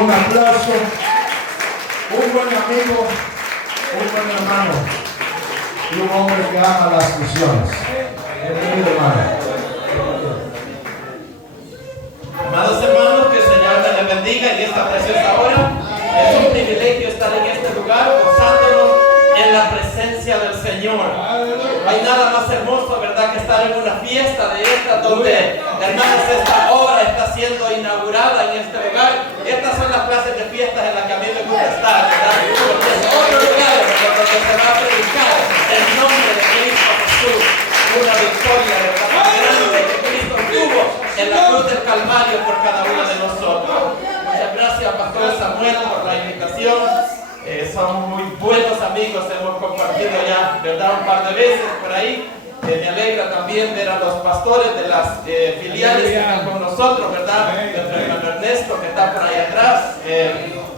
un aplauso, un buen amigo, un buen hermano y un hombre que ama las misiones. Bienvenido, hermano. Amados hermanos, que el Señor les bendiga en esta preciosa hora. Es un privilegio estar en este lugar, gozándonos en la presencia del Señor. No hay nada más hermoso, ¿verdad?, que estar en una fiesta de esta, donde, hermanos, esta obra está siendo inaugurada en este lugar. Estas son las clases de fiestas en las que a mí me gusta estar, ¿verdad? Porque es otro lugar, ¿verdad?, donde se va a predicar el nombre de Cristo Jesús. Una victoria, ¿verdad?, grande que Cristo tuvo en la cruz del Calvario por cada uno de nosotros. Muchas gracias, Pastor Samuel, por la invitación. Somos muy buenos amigos, hemos compartido ya, ¿verdad?, un par de veces por ahí. Me alegra también ver a los pastores de las filiales que están con nosotros, ¿verdad? Nuestro hermano Ernesto, que está por ahí atrás.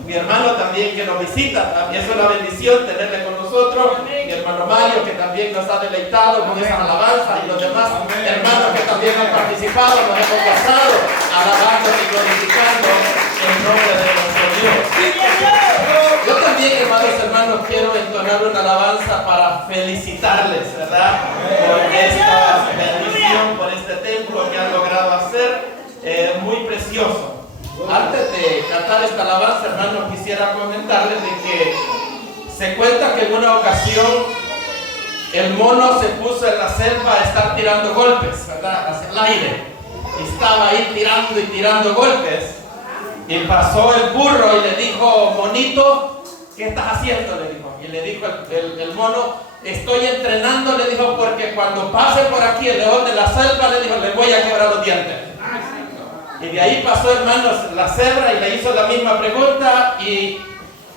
Mi hermano también que nos visita, también es una bendición tenerle con nosotros. Mi hermano Mario, que también nos ha deleitado con esa alabanza, y los demás hermanos que también han participado, nos hemos pasado alabando y glorificando el nombre de nuestro Dios. Yo también, hermanos, quiero entonar una alabanza para felicitarles, ¿verdad?, por esta bendición, por este templo que han logrado hacer, muy precioso. Antes de cantar esta alabanza, hermanos, quisiera comentarles de que se cuenta que en una ocasión el mono se puso en la selva a estar tirando golpes, ¿verdad?, hacia el aire. Y estaba ahí tirando y tirando golpes. Y pasó el burro y le dijo: monito, ¿qué estás haciendo?, le dijo. Y le dijo el mono: estoy entrenando, le dijo, porque cuando pase por aquí el león de la selva, le dijo, le voy a quebrar los dientes. Y de ahí pasó, hermanos, la cebra y le hizo la misma pregunta, y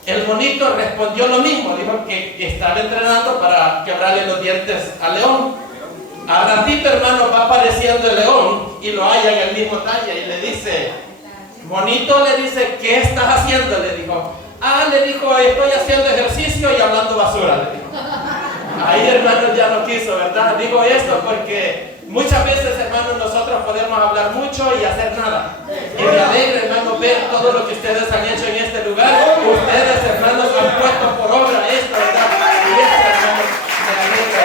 el monito respondió lo mismo. Dijo que estaba entrenando para quebrarle los dientes al león. Al ratito, hermanos, va apareciendo el león y lo halla en el mismo talle y le dice: monito, le dice, ¿qué estás haciendo?, le dijo. Le dijo, estoy haciendo ejercicio y hablando basura, le dijo. Ahí, hermanos, ya no quiso, ¿verdad? Digo esto porque muchas veces, hermanos, nosotros podemos hablar mucho y hacer nada. Y me alegra, hermanos, ver todo lo que ustedes han hecho en este lugar. Ustedes, hermanos, han puesto por obra esto, ¿verdad? Y esto, hermanos, me alegra.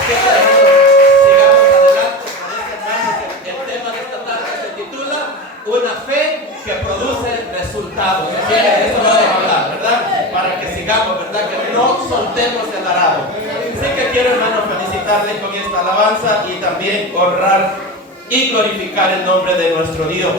Así que, hermanos, sigamos adelante con este, hermanos. El tema de esta tarde se titula Una fe que produce resultados. Así que de eso vamos a hablar, ¿verdad? Para que sigamos, ¿verdad?, que no soltemos el arado. Así que quiero, hermanos, felicitarles con esta alabanza y también honrar y glorificar el nombre de nuestro Dios.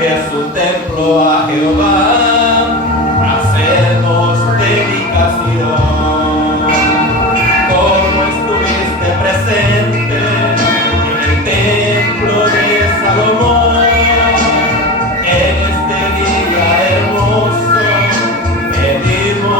Es un templo a Jehová. Como estuviste presente en el templo de Salomón, en este día hermoso pedimos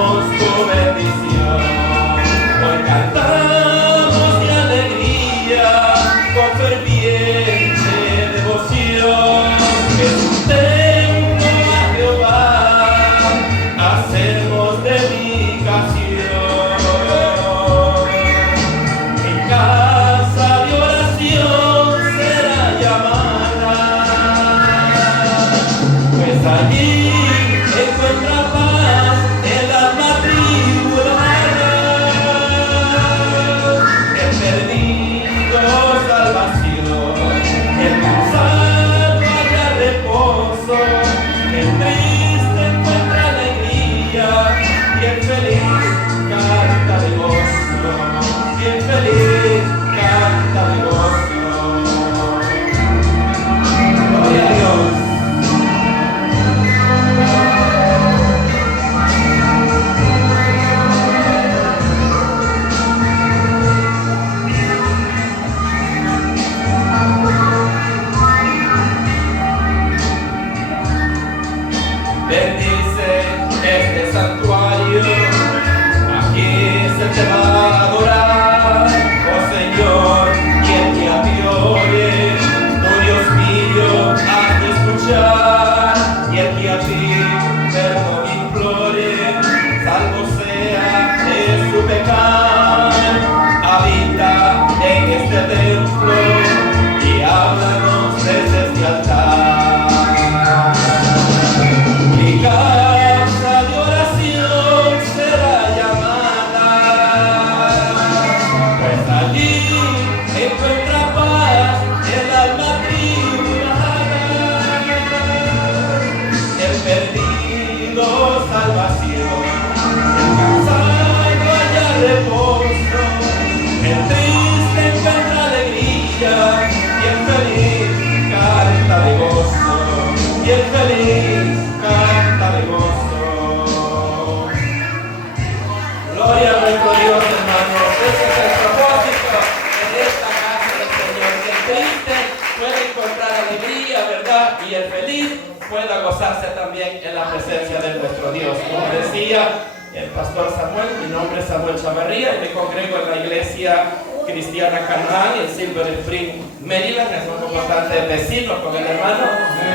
gozarse también en la presencia de nuestro Dios. Como decía el pastor Samuel, mi nombre es Samuel Chavarría y me congrego en la iglesia cristiana Canaán en Silver Spring, Maryland. Somos bastante vecinos con el hermano,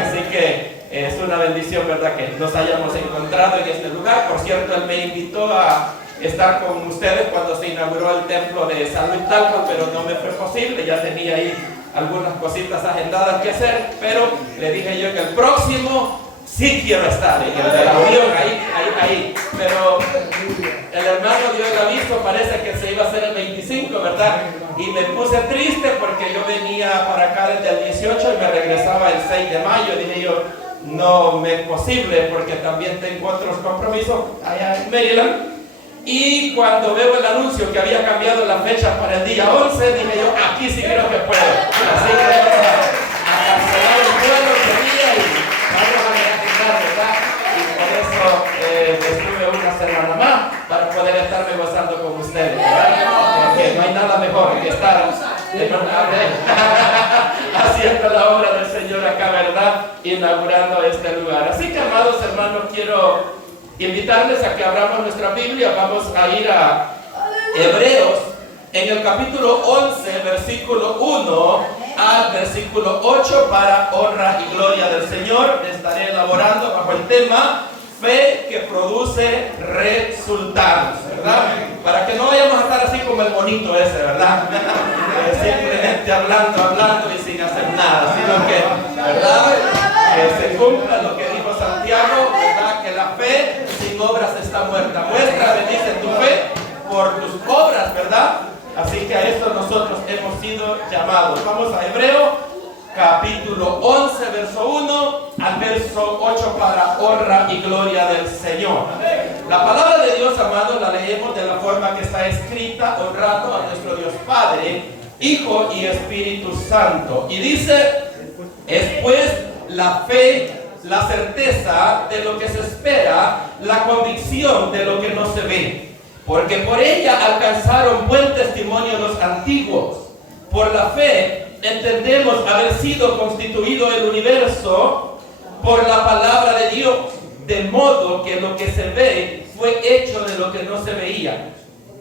así que es una bendición, ¿verdad?, que nos hayamos encontrado en este lugar. Por cierto, él me invitó a estar con ustedes cuando se inauguró el templo de San Luis Talca, pero no me fue posible, ya tenía ahí algunas cositas agendadas que hacer, pero le dije yo que el próximo sí quiero estar, en el de la unión, ahí, pero el hermano dio el aviso, parece que se iba a hacer el 25, ¿verdad? Y me puse triste porque yo venía para acá desde el 18 y me regresaba el 6 de mayo, dije yo, no me es posible porque también tengo otros compromisos allá en Maryland. Y cuando veo el anuncio que había cambiado la fecha para el día 11, dije yo, aquí sí creo que puedo. Así que vamos a cancelar el vuelo ese día y vamos a viajar, ¿verdad? Y por eso estuve una semana más para poder estarme gozando con ustedes, ¿verdad? Porque no hay nada mejor que estar haciendo la obra del Señor acá, ¿verdad? Inaugurando este lugar. Así que, amados hermanos, quiero invitarles a que abramos nuestra Biblia. Vamos a ir a Hebreos en el capítulo 11, versículo 1 al versículo 8 para honra y gloria del Señor. Estaré elaborando bajo el tema fe que produce resultados, ¿verdad? Para que no vayamos a estar así como el bonito ese, ¿verdad? Simplemente hablando y sin hacer nada, sino que, ¿verdad?, que se cumpla lo que dijo Santiago, ¿verdad?, que la fe sin obras está muerta. Muestra, bendice tu fe por tus obras, ¿verdad? Así que a eso nosotros hemos sido llamados. Vamos a Hebreo, capítulo 11, verso 1 al verso 8 para honra y gloria del Señor. La palabra de Dios, amados, la leemos de la forma que está escrita, honrando a nuestro Dios Padre, Hijo y Espíritu Santo. Y dice, es pues la fe, la certeza de lo que se espera, la convicción de lo que no se ve. Porque por ella alcanzaron buen testimonio los antiguos. Por la fe entendemos haber sido constituido el universo por la palabra de Dios, de modo que lo que se ve fue hecho de lo que no se veía.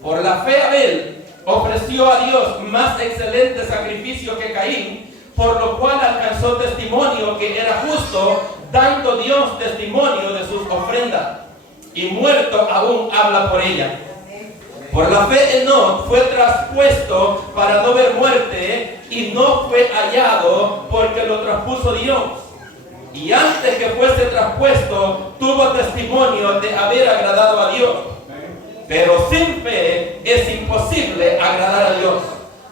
Por la fe Abel ofreció a Dios más excelente sacrificio que Caín, por lo cual alcanzó testimonio que era justo, dando Dios testimonio de sus ofrendas, y muerto aún habla por ella. Por la fe Enoc fue traspuesto para no ver muerte, y no fue hallado porque lo traspuso Dios. Y antes que fuese traspuesto, tuvo testimonio de haber agradado a Dios. Pero sin fe es imposible agradar a Dios,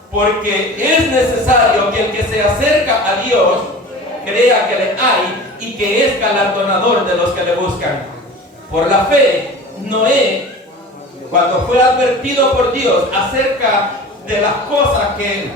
porque es necesario que el que se acerca a Dios crea que le hay y que es galardonador de los que le buscan. Por la fe, Noé, cuando fue advertido por Dios acerca de las cosas que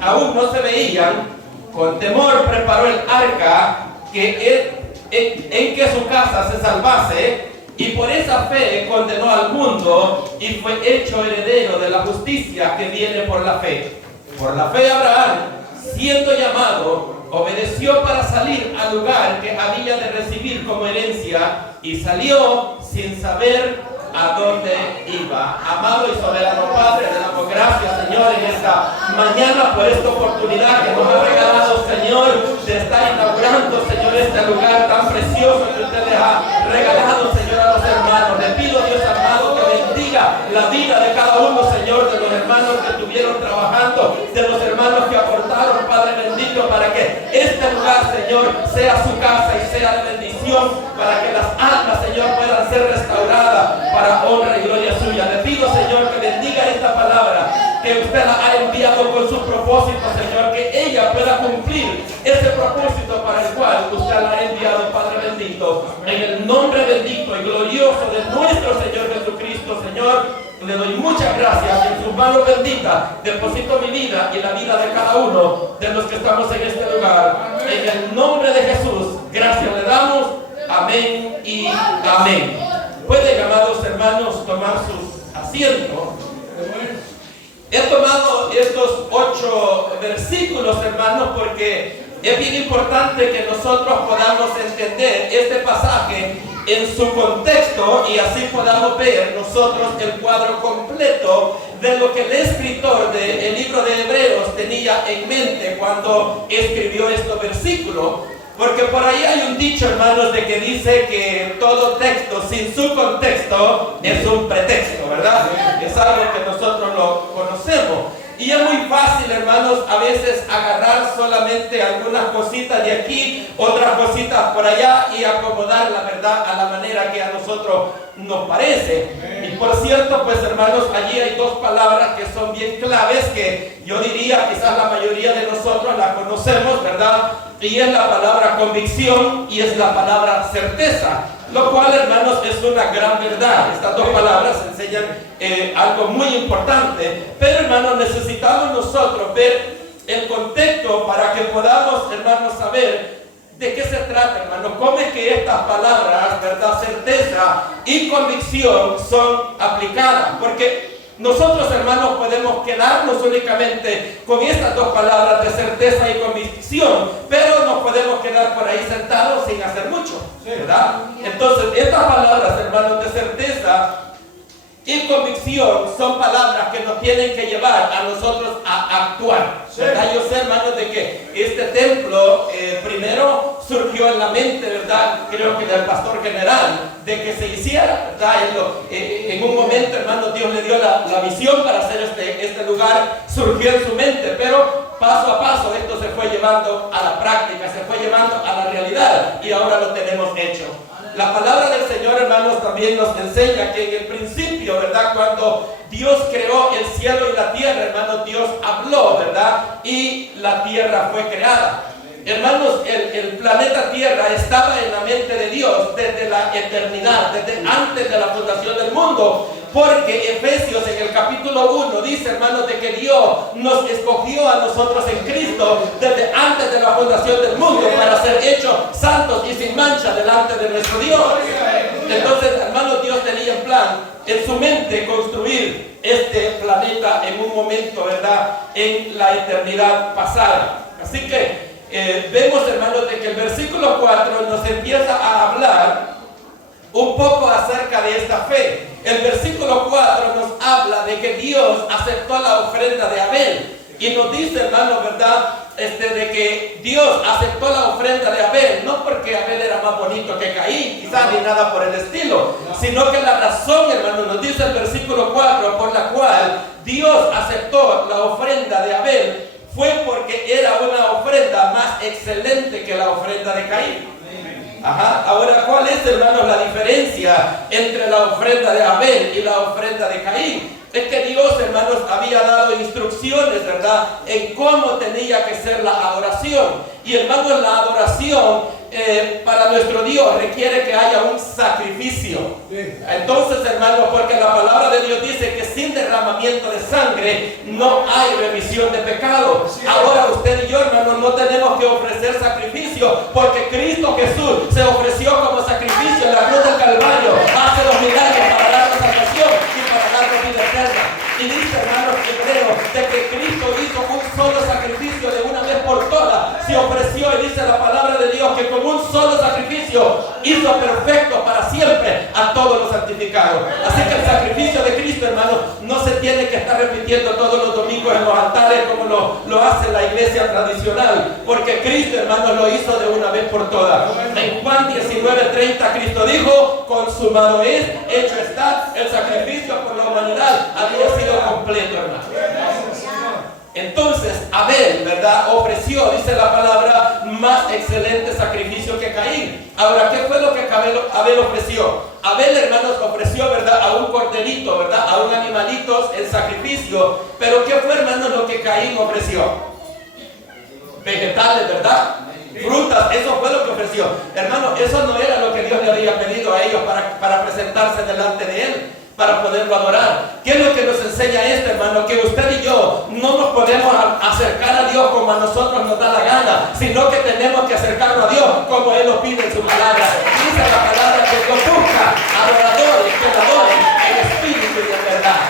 aún no se veían, con temor preparó el arca en que su casa se salvase, y por esa fe condenó al mundo y fue hecho heredero de la justicia que viene por la fe. Por la fe Abraham, siendo llamado, obedeció para salir al lugar que había de recibir como herencia, y salió sin saber a dónde iba. Amado y soberano Padre, le damos gracias, Señor, en esta mañana por esta oportunidad que nos ha regalado, Señor, de estar inaugurando, Señor, este lugar tan precioso que usted les ha regalado, Señor, a los hermanos. Le pido, Dios amado, que bendiga la vida de cada uno, Señor, de los hermanos que estuvieron trabajando, de los hermanos que aportaron, Padre bendito, para que este lugar, Señor, sea su casa y sea de bendición, para que las almas, Señor, puedan ser restauradas para honra y gloria suya. Le pido, Señor, que bendiga esta palabra, que usted la ha enviado con su propósito, Señor, que ella pueda cumplir ese propósito para el cual usted la ha enviado, Padre bendito. En el nombre bendito y glorioso de nuestro Señor Jesucristo, Señor, le doy muchas gracias. En sus manos benditas deposito mi vida y la vida de cada uno de los que estamos en este lugar. En el nombre de Jesús, gracias le damos. Amén y amén. Pueden, amados hermanos, tomar sus asientos. He tomado estos 8 versículos, hermanos, porque es bien importante que nosotros podamos entender este pasaje en su contexto y así podamos ver nosotros el cuadro completo de lo que el escritor del libro de Hebreos tenía en mente cuando escribió estos versículos. Porque por ahí hay un dicho, hermanos, de que dice que todo texto sin su contexto es un pretexto, ¿verdad? Es algo que nosotros lo conocemos. Y es muy fácil, hermanos, a veces agarrar solamente algunas cositas de aquí, otras cositas por allá y acomodar la verdad a la manera que a nosotros nos parece. Y por cierto, pues hermanos, allí hay dos palabras que son bien claves, que yo diría quizás la mayoría de nosotros las conocemos, ¿verdad? Y es la palabra convicción y es la palabra certeza. Lo cual, hermanos, es una gran verdad. Estas dos palabras enseñan algo muy importante. Pero, hermanos, necesitamos nosotros ver el contexto para que podamos, hermanos, saber de qué se trata, hermanos. Cómo es que estas palabras, verdad, certeza y convicción son aplicadas. Porque nosotros, hermanos, podemos quedarnos únicamente con estas dos palabras de certeza y convicción, pero nos podemos quedar por ahí sentados sin hacer mucho, ¿verdad? Entonces, estas palabras, hermanos, de certeza y convicción son palabras que nos tienen que llevar a nosotros a actuar, ¿verdad? Yo sé, hermanos, de que este templo primero surgió en la mente, ¿verdad? Creo que del pastor general, de que se hiciera, ¿verdad? En un momento, hermanos, Dios le dio la visión para hacer este lugar, surgió en su mente, pero paso a paso esto se fue llevando a la práctica, se fue llevando a la realidad y ahora lo tenemos hecho. La palabra del Señor, hermanos, también nos enseña que en el principio, ¿verdad? Cuando Dios creó el cielo y la tierra, hermanos, Dios habló, ¿verdad? Y la tierra fue creada. Hermanos, el planeta Tierra estaba en la mente de Dios desde la eternidad, desde antes de la fundación del mundo. Porque Efesios en el capítulo 1 dice, hermanos, de que Dios nos escogió a nosotros en Cristo desde antes de la fundación del mundo para ser hechos santos y sin mancha delante de nuestro Dios. Entonces, hermanos, Dios tenía en plan, en su mente, construir este planeta en un momento, ¿verdad? En la eternidad pasada. Así que vemos, hermanos, de que el versículo 4 nos empieza a hablar un poco acerca de esta fe. El versículo 4 nos habla de que Dios aceptó la ofrenda de Abel. Y nos dice, hermanos, ¿verdad? De que Dios aceptó la ofrenda de Abel, no porque Abel era más bonito que Caín, quizás ni nada por el estilo, sino que la razón, hermanos, nos dice el versículo 4, por la cual Dios aceptó la ofrenda de Abel, fue porque era una ofrenda más excelente que la ofrenda de Caín. Ajá. Ahora, ¿cuál es, hermanos, la diferencia entre la ofrenda de Abel y la ofrenda de Caín? Es que Dios, hermanos, había dado instrucciones, ¿verdad?, en cómo tenía que ser la adoración. Y, hermanos, la adoración para nuestro Dios requiere que haya un sacrificio. Entonces, hermanos, porque la palabra de Dios dice que sin derramamiento de sangre no hay remisión de pecado. Ahora usted y yo, hermanos, no tenemos que ofrecer sacrificio, porque Cristo Jesús se ofreció como sacrificio en la cruz del Calvario hace 2000 años para darnos salvación y para darnos vida eterna. Y dice, hermanos, Hebreo, de que Cristo hizo un solo sacrificio de una vez por todas. Se ofreció, y dice la palabra de Dios, que con un solo sacrificio hizo perfecto para siempre a todos los santificados. Así que el sacrificio de Cristo, hermanos, no se tiene que estar repitiendo todos los domingos en los altares como lo hace la iglesia tradicional, porque Cristo, hermanos, lo hizo de una vez por todas. En Juan 19:30 Cristo dijo, consumado es, hecho está, el sacrificio por la humanidad había sido completo, hermano. Entonces Abel, ¿verdad?, ofreció, dice la palabra, más excelente sacrificio que Caín. Ahora, ¿qué fue lo que Abel ofreció? Abel, hermanos, ofreció, ¿verdad?, a un corderito, ¿verdad?, a un animalito en sacrificio. Pero ¿qué fue, hermanos, lo que Caín ofreció? Vegetales, ¿verdad? Frutas, eso fue lo que ofreció. Hermanos, eso no era lo que Dios le había pedido a ellos para presentarse delante de Él, para poderlo adorar. ¿Qué es lo que nos enseña esto, hermano? Que usted y yo no nos podemos acercar a Dios como a nosotros nos da la gana, sino que tenemos que acercarnos a Dios como Él nos pide en su palabra. Dice la palabra que Dios busca adoradores que lo adoren en espíritu y en verdad.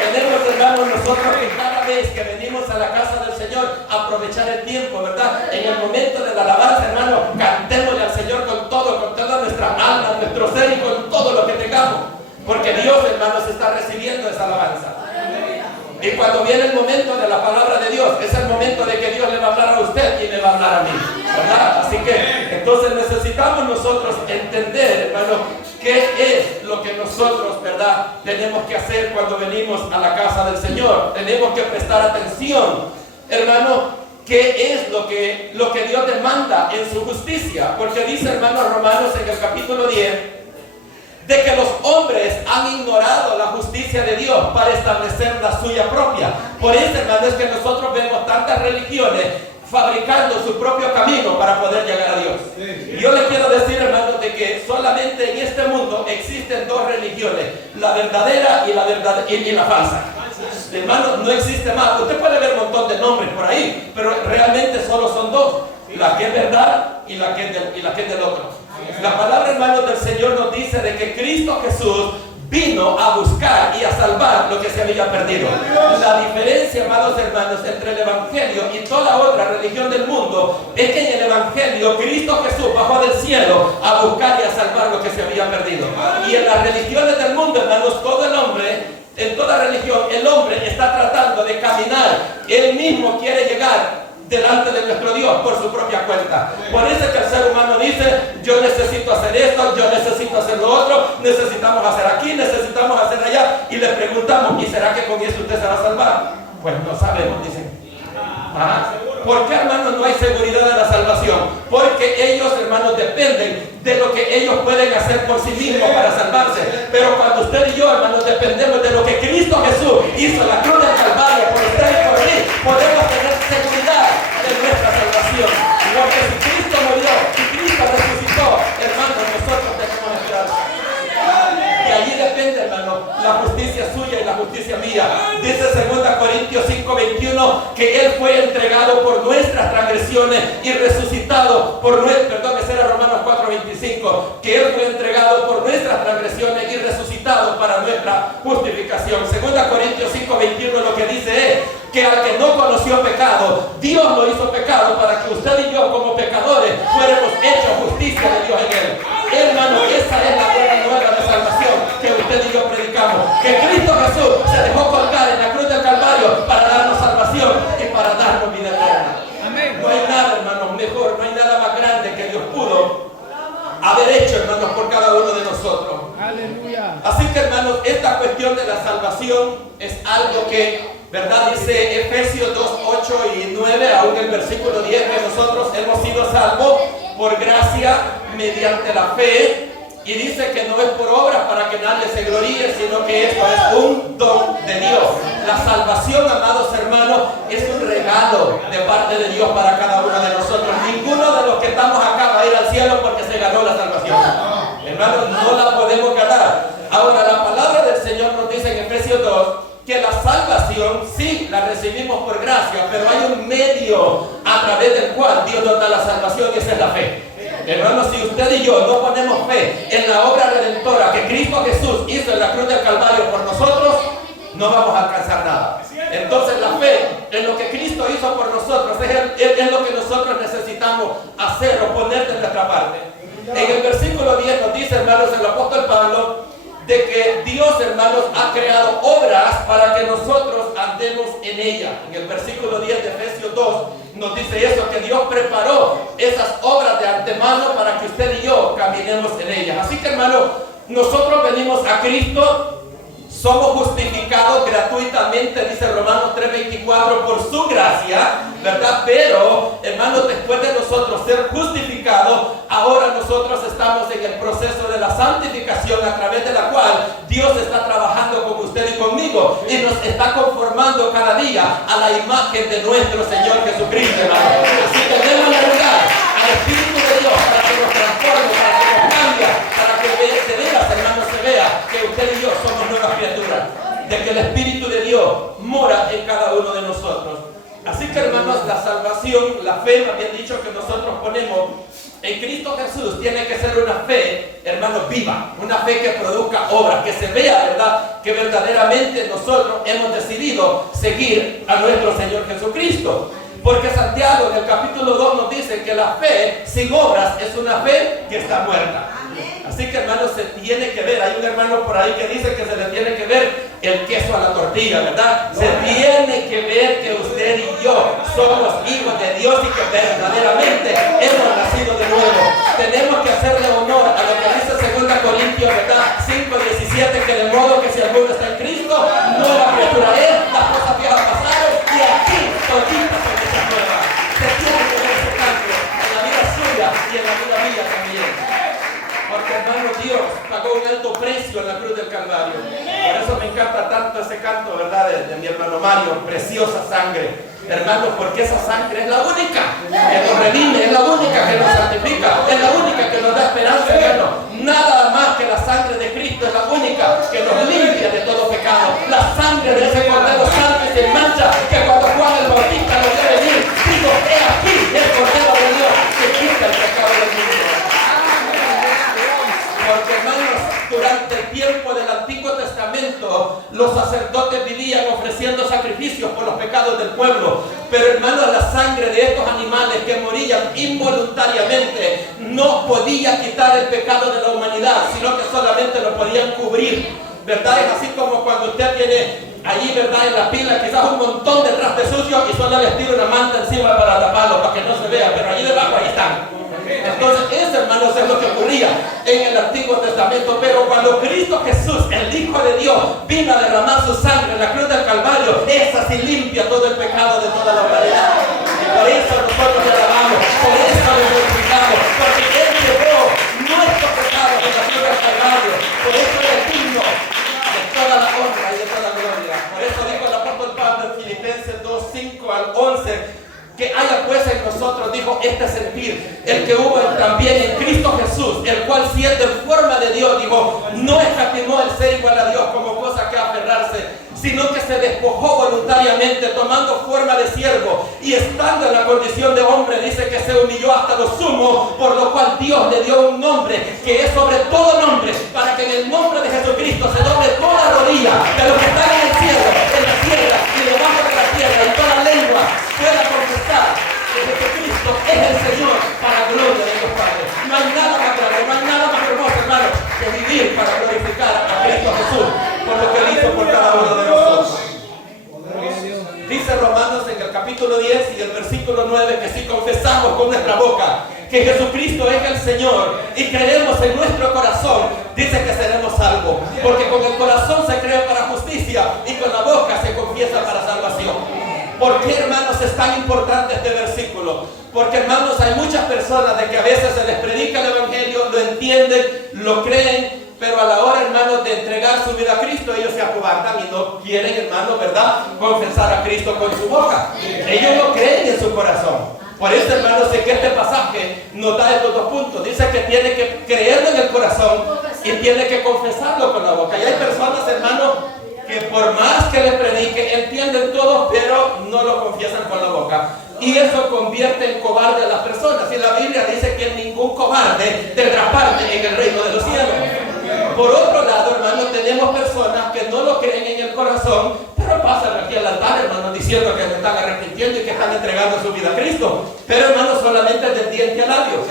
Tenemos, hermanos, nosotros que cada vez que venimos a la casa del Señor, aprovechar el tiempo, ¿verdad? En el momento tengamos, porque Dios, hermanos, está recibiendo esa alabanza. Y cuando viene el momento de la palabra de Dios, es el momento de que Dios le va a hablar a usted y me va a hablar a mí, ¿verdad? Así que entonces necesitamos nosotros entender, hermano, qué es lo que nosotros, ¿verdad?, tenemos que hacer cuando venimos a la casa del Señor. Tenemos que prestar atención, hermano, qué es lo que Dios demanda en su justicia. Porque dice, hermano, Romanos en el capítulo 10, de que los hombres han ignorado la justicia de Dios para establecer la suya propia. Por eso, hermano, es que nosotros vemos tantas religiones fabricando su propio camino para poder llegar a Dios. Y yo le quiero decir, hermano, de que solamente en este mundo existen dos religiones, la verdadera y la falsa. Hermano, no existe más. Usted puede ver un montón de nombres por ahí, pero realmente solo son dos, la que es verdad y la que es del otro. La palabra, hermanos, del Señor nos dice de que Cristo Jesús vino a buscar y a salvar lo que se había perdido. La diferencia, amados hermanos, entre el Evangelio y toda otra religión del mundo es que en el Evangelio Cristo Jesús bajó del cielo a buscar y a salvar lo que se había perdido. Y en las religiones del mundo, hermanos, todo el hombre, en toda religión, el hombre está tratando de caminar. Él mismo quiere llegar delante de nuestro Dios por su propia cuenta. Por eso es que el ser humano dice, yo necesito hacer esto, yo necesito hacer lo otro, necesitamos hacer aquí, necesitamos hacer allá, y le preguntamos, ¿y será que con eso usted se va a salvar? Pues no sabemos, dicen. ¿Por qué, hermanos, no hay seguridad de la salvación? Porque ellos, hermanos, dependen de lo que ellos pueden hacer por sí mismos para salvarse. Pero cuando usted y yo, hermanos, dependemos de lo que Cristo Jesús hizo en la cruz del Calvario por usted y por mí, podemos tener seguridad de nuestra salvación. Porque si Cristo murió y Cristo resucitó, hermanos, nosotros tenemos esperanza. Y allí depende, hermano, la justicia suya y la justicia mía. Dice 2 Corintios 5:21 que Él fue entregado por nuestras transgresiones y resucitado por ese era Romanos 4:25, que Él fue entregado por nuestras transgresiones y resucitado para nuestra justificación. 2 Corintios 5:21 lo que dice es que al que no conoció pecado, Dios lo hizo pecado para que usted y yo como pecadores fuéramos hechos justicia de Dios en Él. Hermano, esa es la buena nueva de salvación que usted y yo predicamos, que Cristo Jesús se dejó colgar en la cruz del Calvario para darnos salvación y para darnos vida eterna. Amén. No hay nada, hermanos, mejor, no hay nada más grande que Dios pudo haber hecho, hermanos, por cada uno de nosotros. Aleluya. Así que, hermanos, esta cuestión de la salvación es algo que, ¿verdad?, dice Efesios 2:8 y 9, aún el versículo 10, que nosotros hemos sido salvos por gracia mediante la fe. Y dice que no es por obras para que nadie se gloríe, sino que esto es un don de Dios. La salvación, amados hermanos, es un regalo de parte de Dios para cada uno de nosotros. Ninguno de los que estamos acá va a ir al cielo porque se ganó la salvación. Hermanos, no la podemos ganar. Ahora, la palabra del Señor nos dice en Efesios 2 que la salvación sí la recibimos por gracia, pero hay un medio a través del cual Dios nos da la salvación, y esa es la fe. Hermanos, si usted y yo no ponemos fe en la obra redentora que Cristo Jesús hizo en la cruz del Calvario por nosotros, no vamos a alcanzar nada. Entonces la fe en lo que Cristo hizo por nosotros es lo que nosotros necesitamos hacer o poner de nuestra parte. En el versículo 10 nos dice, hermanos, el apóstol Pablo, de que Dios, hermanos, ha creado obras para que nosotros andemos en ellas. En el versículo 10 de Efesios 2 nos dice eso, que Dios preparó esas obras de antemano para que usted y yo caminemos en ellas. Así que, hermanos, nosotros venimos a Cristo, somos justificados gratuitamente, dice Romanos 3:24, por su gracia, ¿verdad? Pero, hermanos, después de nosotros ser justificados, ahora nosotros estamos en el proceso de la santificación, a través de la cual Dios está trabajando con usted y conmigo y nos está conformando cada día a la imagen de nuestro Señor Jesucristo, hermano. Así que démosle lugar al Espíritu de Dios para que nos transforme, para que nos cambie, para que de veras, hermanos, se vea que usted y yo somos nuevas criaturas, de que el Espíritu de Dios mora en cada uno de nosotros. Así que, hermanos, la salvación, la fe, me habían dicho, que nosotros ponemos en Cristo Jesús, tiene que ser una fe, hermanos, viva, una fe que produzca obras, que se vea, ¿verdad?, que verdaderamente nosotros hemos decidido seguir a nuestro Señor Jesucristo. Porque Santiago en el capítulo 2 nos dice que la fe sin obras es una fe que está muerta. Así que, hermanos, se tiene que ver. Hay un hermano por ahí que dice que se le tiene que ver el queso a la tortilla, ¿verdad? Se tiene que ver que usted y yo somos hijos de Dios y que verdaderamente hemos nacido de nuevo. Tenemos que hacerle honor a lo que dice 2 Corintios, ¿verdad? 5:17, que de modo que si alguno está en Cristo, nueva criatura es, las cosas viejas pasaron y aquí toditas son hechas nuevas. Se tiene que ver ese cambio en la vida suya y en la vida mía también. Porque, hermano, Dios pagó un alto precio en la cruz del Calvario. Por eso me encanta tanto ese canto, ¿verdad? De mi hermano Mario, preciosa sangre. Hermano, porque esa sangre es la única que nos redime, es la única que nos santifica, es la única que nos da esperanza, hermano. Nada más que la sangre de Cristo es la única que nos limpia de todo pecado. La sangre de ese Cordero Santo y sin mancha, que cuando Juan el Bautista lo ve venir, dijo: he aquí el Cordero de Dios que quita el pecado del mundo. Porque, hermanos, durante el tiempo del Antiguo Testamento, los sacerdotes vivían ofreciendo sacrificios por los pecados del pueblo. Pero, hermanos, la sangre de estos animales que morían involuntariamente no podía quitar el pecado de la humanidad, sino que solamente lo podían cubrir. ¿Verdad? Es así como cuando usted tiene allí, ¿verdad?, en la pila quizás un montón de trastes sucios y solo le tira una manta encima para taparlo, para que no se vea, pero allí debajo ahí están. Entonces, eso, hermanos, es lo que ocurría en el Antiguo Testamento. Pero cuando Cristo Jesús, el Hijo de Dios, vino a derramar su sangre en la cruz del Calvario, esa sí limpia todo el pecado de toda la humanidad. Y por eso nosotros le alabamos, por eso le glorificamos, porque Él llevó nuestros pecados en la cruz del Calvario. Por eso es digno de toda la honra y de toda la gloria. Por eso dijo el apóstol Pablo en Filipenses 2:5-11, que haya pues en nosotros, dijo, este sentir, el que hubo también en Cristo Jesús, el cual siendo en forma de Dios, dijo, no escatimó el ser igual a Dios como cosa que aferrarse, sino que se despojó voluntariamente, tomando forma de siervo, y estando en la condición de hombre, dice que se humilló hasta lo sumo, por lo cual Dios le dio un nombre, que es sobre todo nombre, para que en el nombre de Jesucristo se doble toda rodilla, de los que están en el cielo, en la tierra, y debajo de la tierra, y toda lengua pueda confesar que Jesucristo es el Señor, para gloria de Dios Padre. No hay nada más grande, no hay nada más hermoso, hermano, que vivir para glorificar a Cristo Jesús por lo que Él hizo por cada uno de nosotros. Dice Romanos en el capítulo 10 y el versículo 9 que si confesamos con nuestra boca que Jesucristo es el Señor y creemos en nuestro corazón, dice que seremos salvos. Porque con el corazón se cree para justicia y con la boca se confiesa para salvación. ¿Por qué, hermanos, es tan importante este versículo? Porque, hermanos, hay muchas personas de que a veces se les predica el Evangelio, lo entienden, lo creen, pero a la hora, hermanos, de entregar su vida a Cristo, ellos se acobardan y no quieren, hermanos, ¿verdad?, confesar a Cristo con su boca. Ellos no creen en su corazón. Por eso, hermanos, en que este pasaje nos da estos dos puntos. Dice que tiene que creerlo en el corazón y tiene que confesarlo con la boca. Y hay personas, hermanos, que por más que le predique, entienden todo, pero no lo confiesan con la boca. Y eso convierte en cobarde a las personas. Y la Biblia dice que ningún cobarde tendrá parte en el reino de los cielos. Por otro lado, hermanos, tenemos personas que no lo creen en el corazón, pero pasan aquí al altar, hermanos, diciendo que se están arrepintiendo y que están entregando su vida a Cristo. Pero, hermanos, solamente del diente a labio.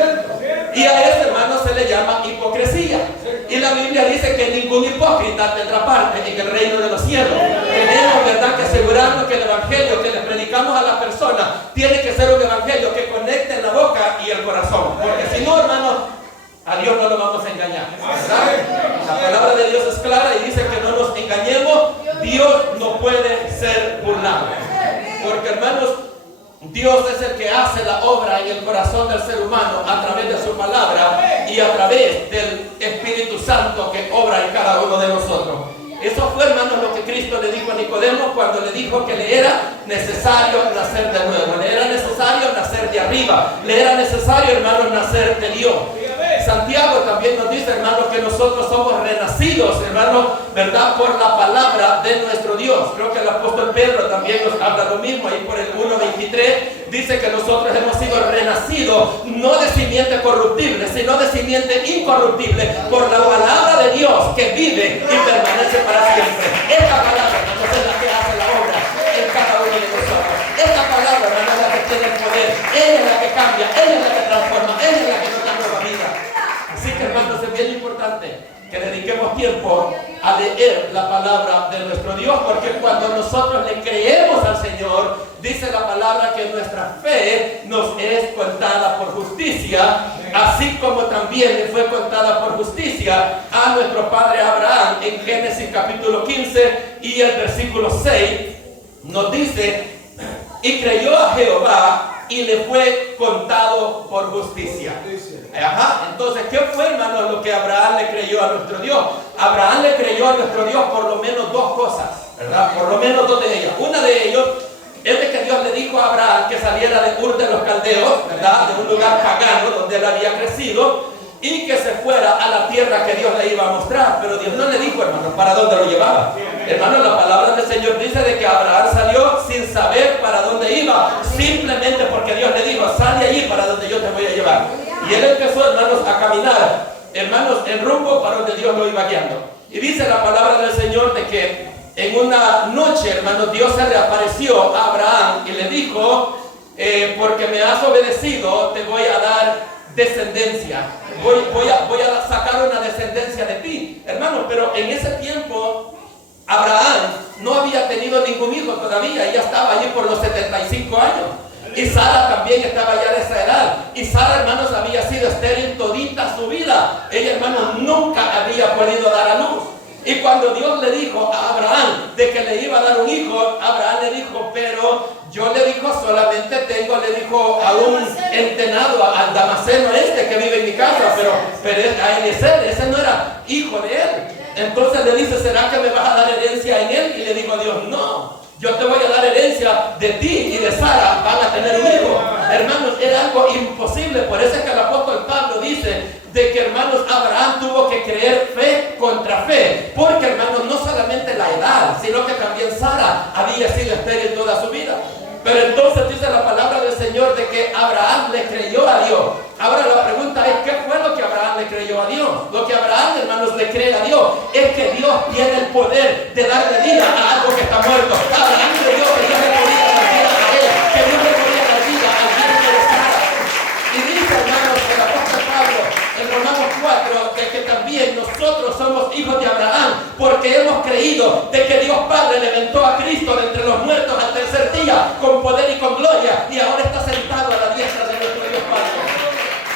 Y a ese, hermanos, se le llama hipocresía. Y la Biblia dice que ningún hipócrita tendrá parte en el reino de los cielos. Tenemos, ¿verdad?, que asegurarnos que el evangelio que le predicamos a las personas tiene que ser un evangelio que conecte la boca y el corazón. Porque si no, hermanos, a Dios no lo vamos a engañar, ¿verdad? La palabra de Dios es clara y dice que no nos engañemos. Dios no puede ser burlado. Porque, hermanos, Dios es el que hace la obra en el corazón del ser humano a través de su palabra y a través del Espíritu Santo que obra en cada uno de nosotros. Eso fue, hermanos, lo que Cristo le dijo a Nicodemo cuando le dijo que le era necesario nacer de nuevo, le era necesario nacer de arriba, le era necesario, hermanos, nacer de Dios. Santiago también nos dice, hermanos, que nosotros somos renacidos, hermanos, ¿verdad?, por la palabra de nuestro Dios. Creo que el apóstol Pedro también nos habla lo mismo, ahí por el 1:23, dice que nosotros hemos sido renacidos, no de simiente corruptible, sino de simiente incorruptible, por la palabra de Dios que vive y permanece para siempre. Esta palabra, hermanos, es la que hace la obra en cada uno de nosotros. Esta palabra, hermanos, es la que tiempo a leer la palabra de nuestro Dios, porque cuando nosotros le creemos al Señor, dice la palabra que nuestra fe nos es contada por justicia, así como también le fue contada por justicia a nuestro padre Abraham. En Génesis capítulo 15 y el versículo 6 nos dice: y creyó a Jehová y le fue contado por justicia. Ajá. Entonces, ¿qué fue, hermanos, lo que Abraham le creyó a nuestro Dios? Abraham le creyó a nuestro Dios por lo menos dos cosas, ¿verdad? Por lo menos dos de ellas. Una de ellos es de que Dios le dijo a Abraham que saliera de Ur de los Caldeos, ¿verdad? De un lugar pagano donde él había crecido, y que se fuera a la tierra que Dios le iba a mostrar. Pero Dios no le dijo, hermano, para dónde lo llevaba. Hermano, la palabra del Señor dice de que Abraham salió sin saber para dónde iba, simplemente porque Dios le dijo: sal de allí para donde yo te voy a llevar. Y él empezó, hermanos, a caminar, hermanos, en rumbo para donde Dios lo iba guiando. Y dice la palabra del Señor de que en una noche, hermanos, Dios se le apareció a Abraham y le dijo: porque me has obedecido, te voy a dar descendencia. Voy a sacar una descendencia de ti, hermanos. Pero en ese tiempo Abraham no había tenido ningún hijo todavía. Ella estaba allí por los 75 años. Y Sara también estaba ya de esa edad. Y Sara, hermanos, había sido estéril todita su vida. Ella, hermanos, nunca había podido dar a luz. Y cuando Dios le dijo a Abraham de que le iba a dar un hijo, Abraham le dijo: pero yo, le dijo, solamente tengo, le dijo, a un entenado, al damaseno que vive en mi casa, pero a Eliezer, ese no era hijo de él. Entonces le dice: ¿será que me vas a dar herencia en él? Y le dijo Dios: no, yo te voy a dar herencia de ti y de Sara, van a tener un hijo. Hermanos, era algo imposible. Por eso es que el apóstol Pablo dice de que, hermanos, Abraham tuvo que creer fe contra fe, porque, hermanos, no solamente la edad, sino que también Sara había sido estéril toda su vida. Pero entonces dice la palabra del Señor de que Abraham le creyó a Dios. Ahora la pregunta es: ¿qué fue lo que Abraham le creyó a Dios? Lo que Abraham, hermanos, le cree a Dios es que Dios tiene el poder de darle vida a algo que está muerto. Abraham creyó que Dios le podía dar vida a él, que Dios le podía dar vida al vientre de Sara. Y dice, hermanos, el apóstol Pablo en Romanos 4 de que también nosotros somos hijos de Abraham, porque hemos creído de que Dios Padre levantó a Cristo de entre los muertos al tercer día con poder y con gloria, y ahora está sentado a la diestra de nuestro Dios Padre.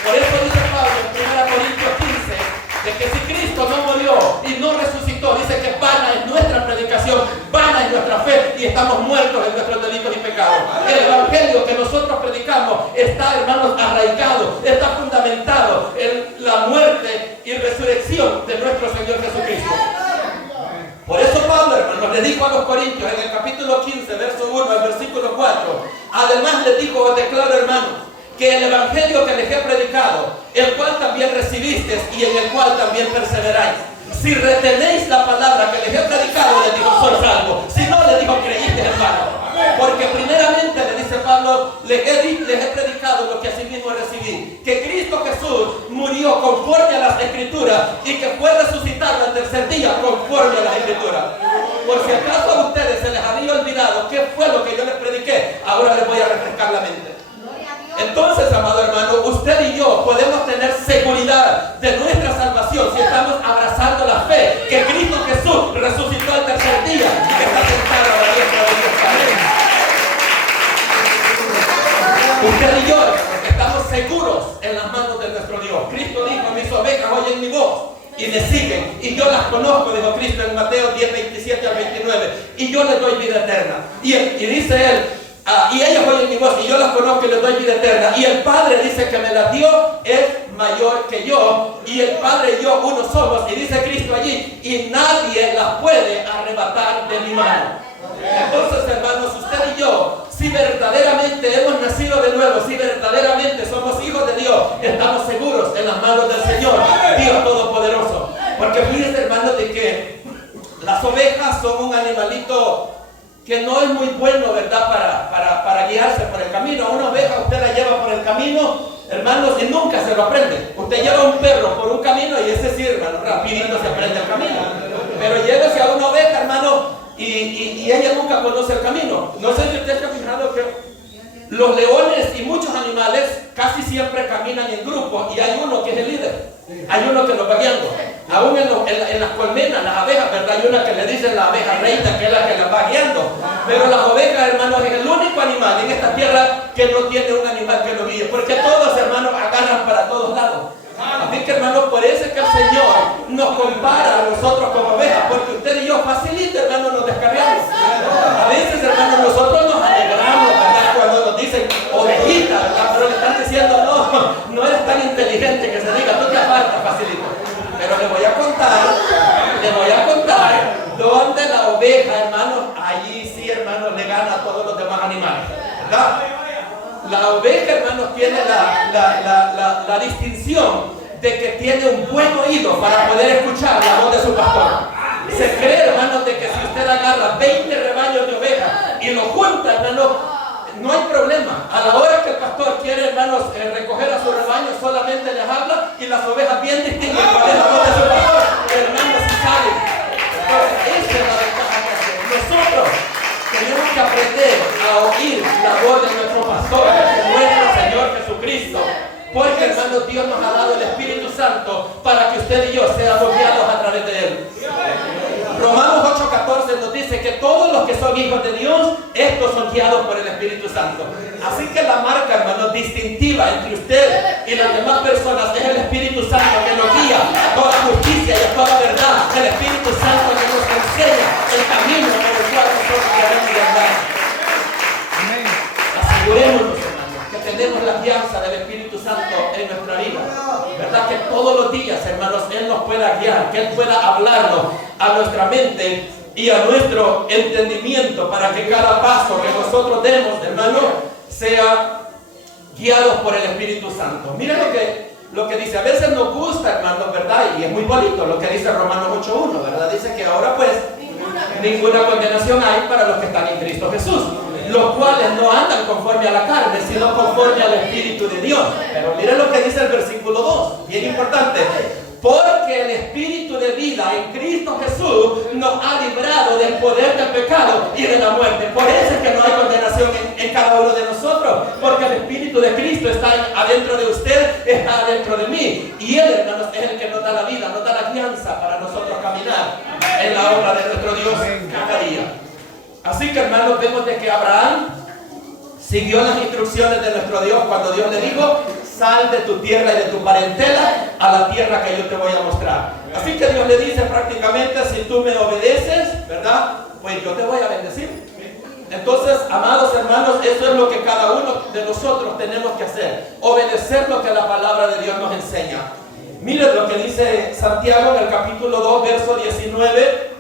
Por eso dice Pablo en 1 Corintios 15 de que si Cristo no murió y no resucitó, dice que vana es nuestra predicación, vana es nuestra fe, y estamos muertos en nuestros delitos y pecados. El evangelio que nosotros predicamos está, hermanos, arraigado, está fundamentado en la muerte y resurrección de nuestro Señor Jesucristo. Por eso Pablo, hermanos, le dijo a los corintios en el capítulo 15, verso 1 al versículo 4: además les dijo: os declaro, hermanos, que el evangelio que les he predicado, el cual también recibisteis y en el cual también perseveráis, si retenéis la palabra que les he predicado, les dijo, sois salvos. Si no, les dijo, creíste en vano. Porque primeramente, le dice Pablo, les he predicado lo que asimismo recibí: que Cristo Jesús murió conforme a las Escrituras y que fue resucitado al tercer día conforme a las Escrituras. Por si acaso a ustedes se les había olvidado qué fue lo que yo les prediqué, ahora les voy a refrescar la mente. Entonces, amado hermano, usted y yo podemos tener seguridad de nuestra salvación si estamos abrazando la fe que Cristo Jesús resucitó al tercer día y que está sentado a la diestra de Dios Padre. Usted y yo estamos seguros en las manos de nuestro Dios. Cristo dijo: mis ovejas oyen mi voz y me siguen, y yo las conozco, dijo Cristo en Mateo 10, 27 al 29, y yo les doy vida eterna. Y dice él: y ellos oyen mi voz y yo las conozco y les doy vida eterna, y el Padre, dice, que me las dio es mayor que yo, y el Padre y yo uno somos, y dice Cristo allí, y nadie las puede arrebatar de mi mano. Entonces, hermanos, usted y yo, si verdaderamente hemos nacido de nuevo, si verdaderamente somos hijos de Dios, estamos seguros en las manos del Señor, Dios Todopoderoso. Porque fíjense, hermanos, de que las ovejas son un animalito que no es muy bueno, ¿verdad?, para guiarse por el camino. Una oveja usted la lleva por el camino, hermanos, y nunca se lo aprende. Usted lleva un perro por un camino y ese sí, hermano, rapidito se aprende el camino. Pero llévese a una oveja, hermano, y ella nunca conoce el camino. No sé si usted se ha fijado que Los leones y muchos animales casi siempre caminan en grupo y hay uno que es el líder. Hay uno que los va guiando. Aún en las colmenas, las abejas, ¿verdad? Hay una que le dicen la abeja reina, que es la que las va guiando. Pero las ovejas, hermanos, es el único animal en esta tierra que no tiene un animal que lo guíe. Porque todos, hermanos, agarran para todos lados. Así que, hermanos, por eso es que el Señor nos compara a nosotros como ovejas. Porque usted y yo facilita, hermanos, nos descargamos. A veces, hermanos, nosotros nos alegramos, ¿verdad? Cuando nos dicen ovejita, ¿verdad? Pero le están diciendo, no eres tan inteligente que se diga, tú te apartas, facilito. Pero le voy a contar donde la oveja, hermanos, allí sí, hermanos, le gana a todos los demás animales, ¿verdad? La oveja, hermanos, tiene la distinción de que tiene un buen oído para poder escuchar la voz de su pastor. Se cree, hermanos, de que si usted agarra 20 rebaños de ovejas y los junta, hermanos, no hay problema. A la hora que el pastor quiere, hermanos, recoger a su rebaño, solamente les habla y las ovejas bien distinguen cuál es la voz de su pastor. Hermanos, si salen. Entonces, esa es la ventaja que hacemos. Nosotros tenemos que aprender a oír la voz de nuestro pastor, que es nuestro Señor Jesucristo. Porque, hermanos, Dios nos ha dado el Espíritu Santo para que usted y yo seamos guiados a través de Él. Romanos 8:14 nos dice que todos los que son hijos de Dios, estos son guiados por el Espíritu Santo. Así que la marca, hermanos, distintiva entre usted y las demás personas es el Espíritu Santo que nos guía a toda justicia y a toda verdad. El Espíritu Santo que nos enseña el camino por el cual nosotros debemos andar. Asegurémonos, hermanos, que tenemos la guianza del Espíritu Santo en nuestra vida. ¿Verdad? Que todos los días, hermanos, Él nos pueda guiar, que Él pueda hablarnos a nuestra mente y a nuestro entendimiento para que cada paso que nosotros demos, hermano, sea guiados por el Espíritu Santo. Miren lo que dice. A veces nos gusta, hermanos, ¿verdad? Y es muy bonito lo que dice Romanos 8:1, ¿verdad? Dice que ahora pues ninguna condenación hay para los que están en Cristo Jesús, los cuales no andan conforme a la carne, sino conforme al Espíritu de Dios. Pero miren lo que dice el versículo 2, bien importante. Porque el Espíritu de vida en Cristo Jesús nos ha librado del poder del pecado y de la muerte. Por eso es que no hay condenación en cada uno de nosotros, porque el Espíritu de Cristo está adentro de usted, está adentro de mí. Y Él, hermanos, es el que nos da la vida, nos da la guianza para nosotros caminar en la obra de nuestro Dios cada día. Así que, hermanos, vemos de que Abraham siguió las instrucciones de nuestro Dios cuando Dios le dijo: sal de tu tierra y de tu parentela a la tierra que yo te voy a mostrar. Así que Dios le dice prácticamente: si tú me obedeces, ¿verdad? Pues yo te voy a bendecir. Entonces, amados hermanos, eso es lo que cada uno de nosotros tenemos que hacer: obedecer lo que la palabra de Dios nos enseña. Miren lo que dice Santiago en el capítulo 2, verso 19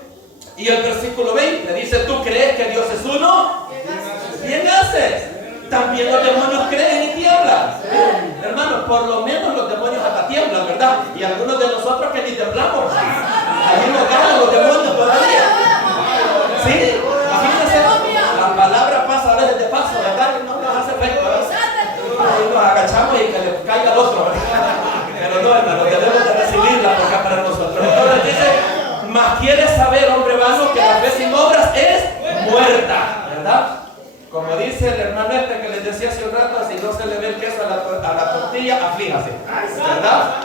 y el versículo 20. Dice: ¿tú crees que Dios es uno? Bien haces. También los demonios creen y tiemblan. Hermanos, por lo menos los demonios hasta tiemblan, ¿verdad? Y algunos de nosotros que ni temblamos. Allí nos ganan los demonios todavía. ¿Sí? Imagínense, la palabra pasa a veces de paso, ¿verdad? No nos hace efecto, ¿verdad? Ahí nos agachamos y que le caiga al otro, ¿verdad? Pero no, hermanos, debemos de recibirla porque es para nosotros. Entonces dice: mas quieres saber, hombre vano, que la fe sin obras es muerta, ¿verdad? Como dice el hermano que les decía hace un rato, si no se le ve el queso a la tortilla, aflíjase, ¿verdad?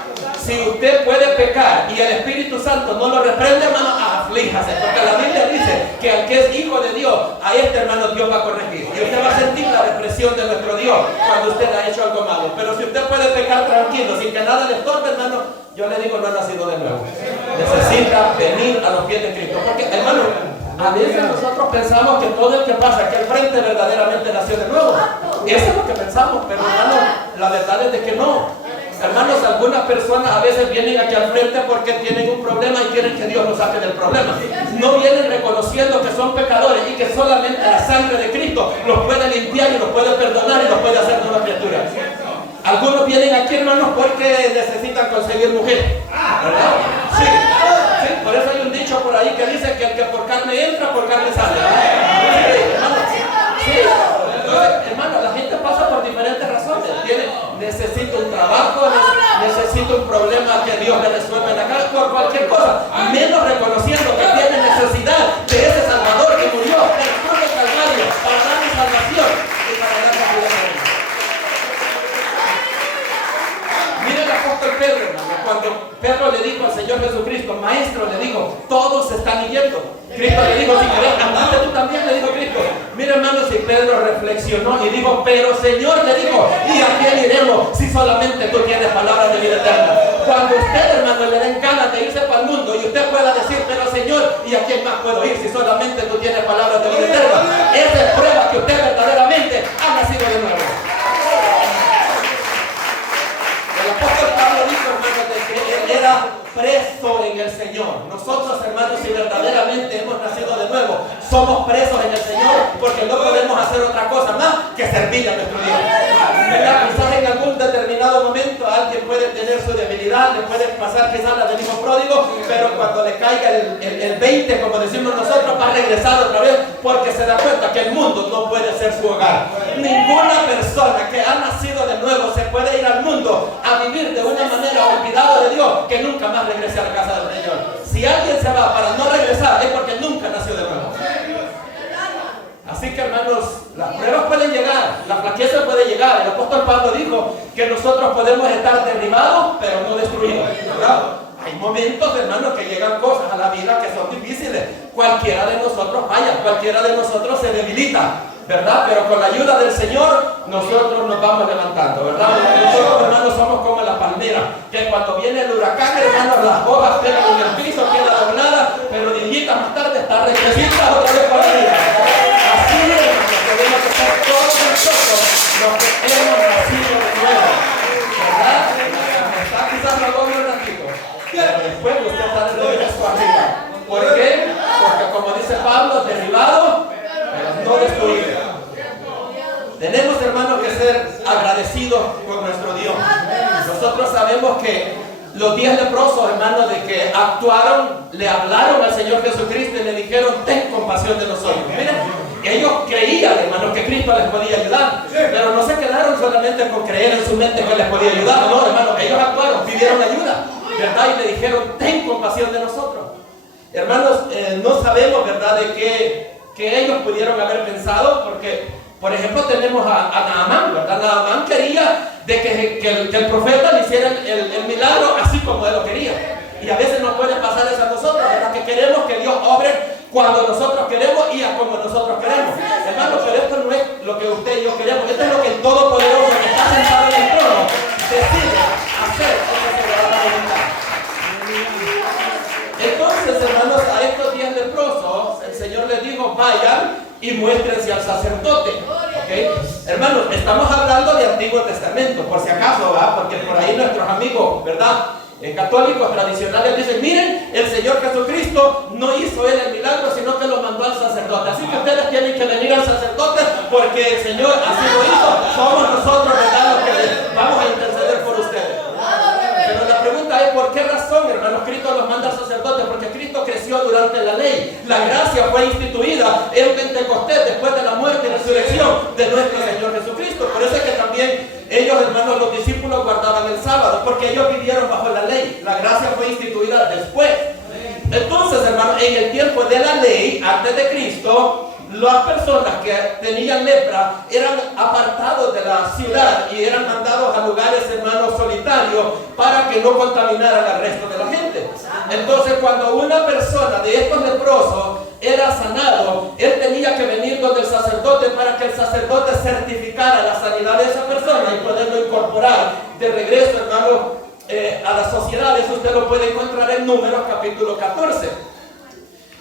Si usted puede pecar y el Espíritu Santo no lo reprende, hermano, aflíjase, porque la Biblia dice que al que es hijo de Dios, a este, hermano, Dios va a corregir. Y usted va a sentir la represión de nuestro Dios cuando usted ha hecho algo malo. Pero si usted puede pecar tranquilo, sin que nada le estorbe, hermano, yo le digo, no ha nacido de nuevo. Necesita venir a los pies de Cristo. Porque, hermano, a veces nosotros pensamos que todo el que pasa aquí al frente verdaderamente nació de nuevo. Eso es lo que pensamos, pero, hermano, la verdad es de que no. Hermanos, algunas personas a veces vienen aquí al frente porque tienen un problema y quieren que Dios los saque del problema. No vienen reconociendo que son pecadores y que solamente la sangre de Cristo los puede limpiar y los puede perdonar y los puede hacer nuevas criaturas. Algunos vienen aquí, hermanos, porque necesitan conseguir mujer, ¿verdad? Sí, sí, por eso hay un dicho por ahí que dice que el que por carne entra, por carne sale. Sí, hermano. Sí. Entonces, hermano, la gente pasa por diferentes razones. Necesita un trabajo, necesita un problema que Dios le resuelva en la casa, por cualquier cosa, menos reconociendo que tiene necesidad de ese Salvador que murió en el cruz del Calvario para darle salvación y para darle vida. están yendo. Cristo le dijo, si querés, andate tú también, le dijo Cristo. Mira, hermanos, y Pedro reflexionó y dijo, pero Señor, le dijo, ¿y a quién iremos si solamente tú tienes palabras de vida eterna? Cuando usted, hermano, le den ganas de irse para el mundo y usted pueda decir, pero Señor, ¿y a quién más puedo ir si solamente tú tienes palabras de vida eterna? Esa es prueba que usted verdaderamente ha nacido de nuevo. El apóstol Pablo dijo, hermanos, de que él era preso en el Señor. Nosotros, hermanos, si verdaderamente hemos nacido de nuevo, somos presos en el Señor, porque no podemos hacer otra cosa más que servir a nuestro Dios. ¿Verdad? Quizás en algún determinado momento alguien puede tener su debilidad, le puede pasar quizás la del hijo pródigo, pero cuando le caiga el 20, como decimos nosotros, va a regresar otra vez, porque se da cuenta que el mundo no puede ser su hogar. Ninguna persona que ha nacido de nuevo se puede ir al mundo a vivir de una manera olvidado de Dios, que nunca más regrese a la casa del Señor. Si alguien se va para no regresar, es porque nunca nació de nuevo. Así que, hermanos, las pruebas pueden llegar, la flaqueza puede llegar. El apóstol Pablo dijo que nosotros podemos estar derribados, pero no destruidos, ¿verdad? Hay momentos, hermanos, que llegan cosas a la vida que son difíciles. Cualquiera de nosotros falla, cualquiera de nosotros se debilita, ¿verdad? Pero con la ayuda del Señor, nosotros nos vamos levantando, ¿verdad? Nosotros, hermanos, somos como la palmera, que cuando viene el huracán, hermanos, las hojas pegan en el piso, queda doblada, pero días más tarde está recrecida otra vez para arriba. Así es, tenemos que ser todos nosotros los que hemos nacido de nuevo, ¿verdad? Está quizás la doble un ratito, pero después usted está de regreso arriba. ¿Por qué? Porque como dice Pablo, derribado, pero no destruido. Tenemos, hermanos, que ser agradecidos con nuestro Dios. Nosotros sabemos que los 10 leprosos, hermanos, de que actuaron, le hablaron al Señor Jesucristo y le dijeron, ten compasión de nosotros. Miren, ellos creían, hermanos, que Cristo les podía ayudar, pero no se quedaron solamente con creer en su mente que les podía ayudar. No, hermanos, ellos actuaron, pidieron ayuda, ¿verdad? Y le dijeron, ten compasión de nosotros. Hermanos, no sabemos, ¿verdad?, de que ellos pudieron haber pensado, porque, por ejemplo, tenemos a Naamán, ¿verdad? Naamán quería de que el profeta le hiciera el milagro así como él lo quería. Y a veces nos puede pasar eso a nosotros, ¿verdad? Que queremos que Dios obre cuando nosotros queremos y a como nosotros queremos. Hermanos, pero esto no es lo que usted y yo queremos. Esto es lo que el Todopoderoso que está sentado en el trono decide hacer con la voluntad. Entonces, hermanos, a estos 10 leprosos, el Señor les dijo, vayan y muéstrense al sacerdote. ¿Okay? Hermanos, estamos hablando de Antiguo Testamento, por si acaso, ¿verdad? Porque por ahí nuestros amigos, ¿verdad?, católicos tradicionales dicen, miren, el Señor Jesucristo no hizo él el milagro, sino que lo mandó al sacerdote. Así que ustedes tienen que venir al sacerdote porque el Señor así lo hizo. Somos nosotros, ¿verdad?, los que vamos a interceder por ustedes. Pero la pregunta es, ¿por qué razón, hermanos, Cristo los manda al sacerdote? Porque Cristo creció durante la ley. La gracia fue instituida en Pentecostés después de la muerte y resurrección de nuestro Señor Jesucristo. Por eso es que también ellos, hermanos, los discípulos guardaban el sábado, porque ellos vivieron bajo la ley. La gracia fue instituida después. Entonces, hermanos, en el tiempo de la ley, antes de Cristo, las personas que tenían lepra eran apartados de la ciudad y eran mandados a lugares, hermanos, solitarios para que no contaminaran al resto de la gente. Entonces, cuando una persona de estos leprosos era sanado, él tenía que venir donde el sacerdote para que el sacerdote certificara la sanidad de esa persona y poderlo incorporar de regreso, hermanos, a la sociedad. Eso usted lo puede encontrar en Números capítulo 14.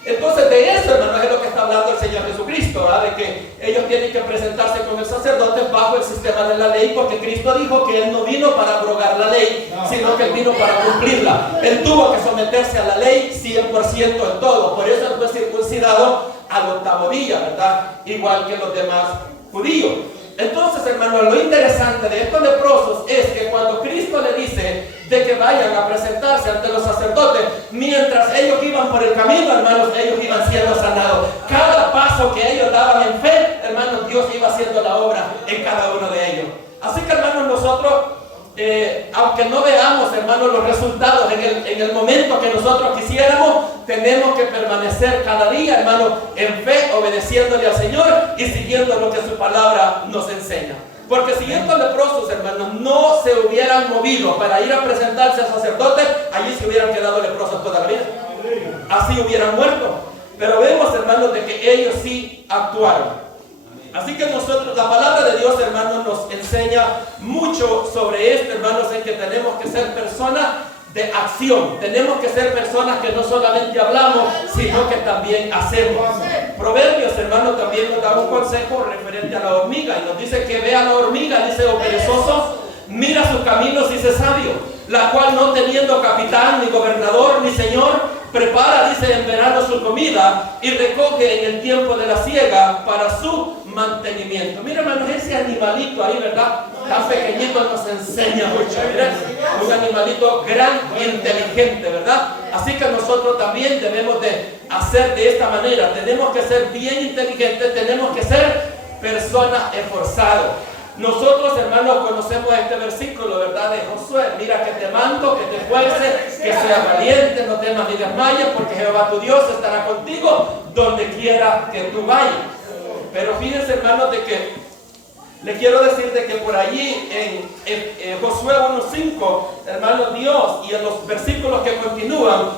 Entonces, de eso, hermanos, es lo que está hablando el Señor Jesucristo, ¿verdad? De que ellos tienen que presentarse con el sacerdote bajo el sistema de la ley, porque Cristo dijo que Él no vino para abrogar la ley, sino que Él vino para cumplirla. Él tuvo que someterse a la ley 100% en todo. Por eso Él fue circuncidado al 8º día, ¿verdad? Igual que los demás judíos. Entonces, hermanos, lo interesante de estos leprosos es que cuando Cristo le dice de que vayan a presentarse ante los sacerdotes, mientras ellos iban por el camino, hermanos, ellos iban siendo sanados. Cada paso que ellos daban en fe, hermanos, Dios iba haciendo la obra en cada uno de ellos. Así que, hermanos, nosotros, aunque no veamos, hermanos, los resultados en el momento que nosotros quisiéramos, tenemos que permanecer cada día, hermanos, en fe, obedeciéndole al Señor y siguiendo lo que su palabra nos enseña. Porque si estos leprosos, hermanos, no se hubieran movido para ir a presentarse al sacerdote, allí se hubieran quedado leprosos toda la vida. así hubieran muerto. Pero vemos, hermanos, de que ellos sí actuaron. Así que nosotros, la palabra de Dios, hermanos, nos enseña mucho sobre esto, hermanos, en que tenemos que ser personas de acción. Tenemos que ser personas que no solamente hablamos, sino que también hacemos. Proverbios, hermanos, también nos da un consejo referente a la hormiga. Y nos dice que vea la hormiga, dice, o perezoso, mira sus caminos y sé sabio, la cual no teniendo capitán, ni gobernador, ni señor, prepara, dice, en verano su comida y recoge en el tiempo de la siega para su mantenimiento. Mira, hermanos, ese animalito ahí, ¿verdad? Tan pequeñito nos enseña mucho. Mira, un animalito gran y inteligente, ¿verdad? Así que nosotros también debemos de hacer de esta manera. Tenemos que ser bien inteligentes, tenemos que ser personas esforzadas. Nosotros, hermanos, conocemos este versículo, ¿verdad? De Josué. Mira que te mando, que te esfuerces, que seas valiente, no temas ni desmayes, porque Jehová tu Dios estará contigo donde quiera que tú vayas. Pero fíjense, hermanos, de que le quiero decir de que por allí en Josué 1:5, hermanos, Dios, y en los versículos que continúan,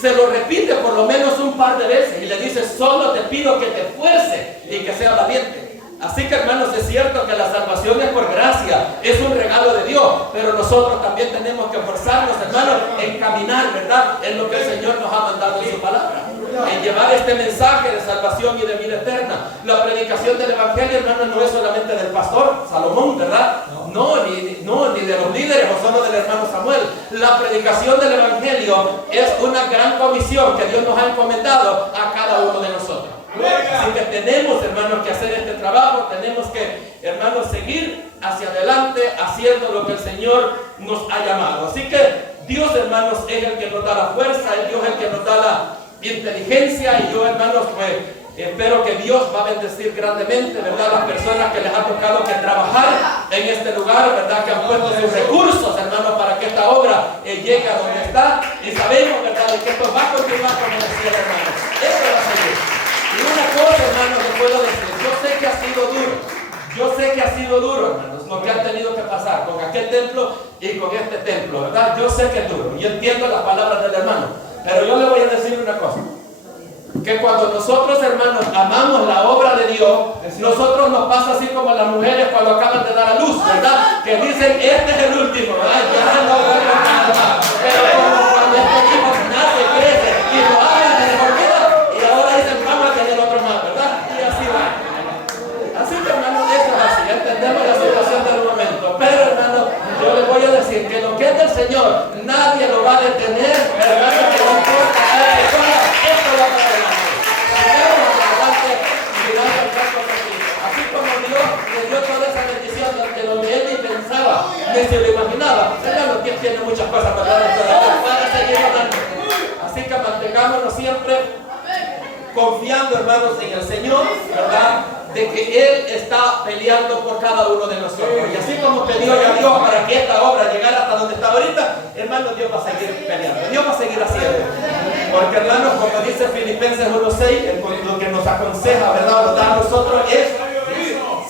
se lo repite por lo menos un par de veces y le dice: solo te pido que te esfuerces y que seas valiente. Así que, hermanos, es cierto que la salvación es por gracia, es un regalo de Dios, pero nosotros también tenemos que esforzarnos, hermanos, en caminar, ¿verdad?, en lo que el Señor nos ha mandado en su palabra, en llevar este mensaje de salvación y de vida eterna. La predicación del Evangelio, hermanos, no es solamente del pastor Salomón, ¿verdad? No, ni de los líderes o solo del hermano Samuel. La predicación del Evangelio es una gran comisión que Dios nos ha encomendado a cada uno de nosotros. Así que tenemos, hermanos, que hacer este trabajo, tenemos que, hermanos, seguir hacia adelante haciendo lo que el Señor nos ha llamado. Así que Dios, hermanos, es el que nos da la fuerza, es Dios el que nos da la inteligencia, y yo, hermanos, pues espero que Dios va a bendecir grandemente, ¿verdad?, las personas que les ha tocado que trabajar en este lugar, ¿verdad?, que han puesto sus recursos, hermanos, para que esta obra llegue a donde está, y sabemos, ¿verdad?, de que esto va a continuar como decía, hermanos. Esto va a seguir. Y una cosa, hermanos, les puedo decir, yo sé que ha sido duro, hermanos, lo que han tenido que pasar con aquel templo y con este templo, ¿verdad? Yo sé que es duro, y entiendo las palabras del hermano, pero yo le voy a decir una cosa, que cuando nosotros, hermanos, amamos la obra de Dios, nosotros nos pasa así como las mujeres cuando acaban de dar a luz, ¿verdad?, que dicen: este es el último, ¿verdad? Ya no voy a nada más. Pero como cuando este hijo nace, crece y lo aman de por vida, y ahora dicen: vamos a tener otro más, ¿verdad? Y así va. Así que, hermanos, eso es así, entendemos la situación del momento, pero, hermanos, yo les voy a decir que lo que es del Señor, nadie lo va a detener, hermanos, que no importa qué cosa, esto va para adelante. Así como Dios le dio toda esa bendición de donde él ni pensaba, ni se lo imaginaba, hermanos, Dios tiene muchas cosas para dar para seguir dando. Así que mantengámonos siempre confiando, hermanos, en el Señor, ¿verdad?, de que Él está peleando por cada uno de nosotros. Y así como pidió a Dios para que esta obra llegara hasta donde está ahorita, hermanos, Dios va a seguir peleando, Dios va a seguir haciendo. Porque, hermanos, como dice Filipenses 1:6, lo que nos aconseja, ¿verdad?, nos da a nosotros es,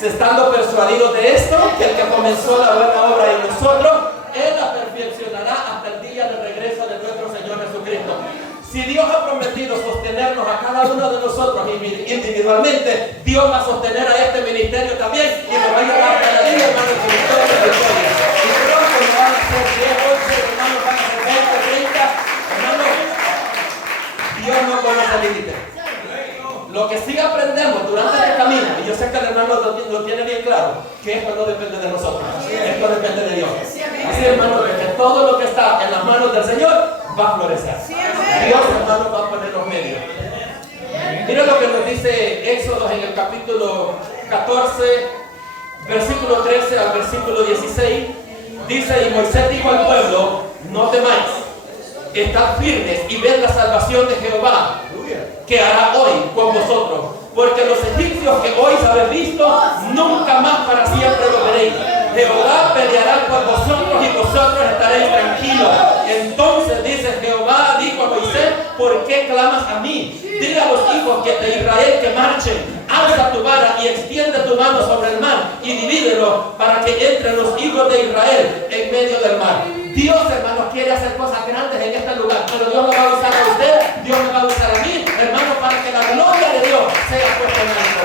estando persuadidos de esto, que el que comenzó la buena obra en nosotros, Él la perfeccionará hasta el día del regreso de nuestro Señor Jesucristo. Si Dios ha prometido sostenernos a cada uno de nosotros individualmente, Dios va a sostener a este ministerio también y nos va a llevar cada día, hermanos, con victoria y victoria. Y pronto nos van a hacer 10, 11, hermanos, van a ser 20, 30, hermanos. Dios no conoce límites. Lo que sí aprendemos durante este camino, y yo sé que el hermano lo tiene bien claro, que esto no depende de nosotros, esto depende de Dios. Así, hermanos, que todo lo que está en las manos del Señor va a florecer. Dios, hermanos, va a poner los medios. Miren lo que nos dice Éxodo en el capítulo 14, versículo 13 al versículo 16. Dice: y Moisés dijo al pueblo: no temáis, estad firmes y ved la salvación de Jehová, que hará hoy con vosotros, porque los egipcios que hoy habéis visto, nunca más para siempre lo veréis. Jehová peleará por vosotros y vosotros estaréis tranquilos. Entonces dice Jehová, dijo a Moisés: ¿por qué clamas a mí? Dile a los hijos de Israel que marchen. Alza tu vara y extiende tu mano sobre el mar y divídelo para que entren los hijos de Israel en medio del mar. Dios, hermanos, quiere hacer cosas grandes en este lugar, pero Dios lo va a usar a usted, Dios me va a usar a mí, hermanos, para que la gloria de Dios sea puesta en alto.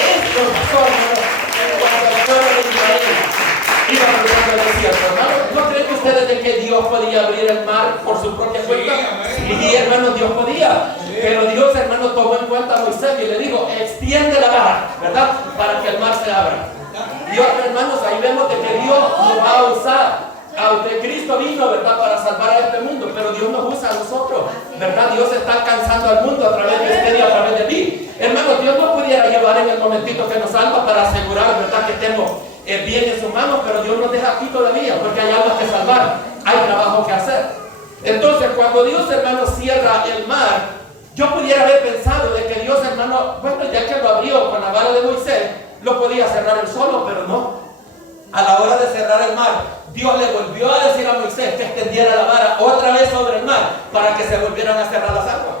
Esto pasó, hermanos, cuando el pueblo de Israel iba cruzando el desierto, hermanos. ¿No creen ustedes de que Dios podía abrir el mar por su propia cuenta? Sí, hermanos, Dios podía. Pero Dios, hermanos, tomó en cuenta a Moisés y le dijo, extiende la vara, ¿verdad? Para que el mar se abra. Dios, hermanos, ahí vemos de que Dios nos va a usar. Cristo vino, ¿verdad?, para salvar a este mundo, pero Dios nos usa a nosotros, ¿verdad? Dios está alcanzando al mundo a través de usted y a través de mí. Hermanos, Dios nos pudiera llevar en el momentito que nos salva para asegurar, ¿verdad?, que estemos bien en sus manos, pero Dios nos deja aquí todavía, porque hay algo que salvar, hay trabajo que hacer. Entonces, cuando Dios, hermanos, cierra el mar, yo pudiera haber pensado de que Dios, hermano, bueno, ya que lo abrió con la vara de Moisés, lo podía cerrar él solo, pero no. A la hora de cerrar el mar, Dios le volvió a decir a Moisés que extendiera la vara otra vez sobre el mar para que se volvieran a cerrar las aguas.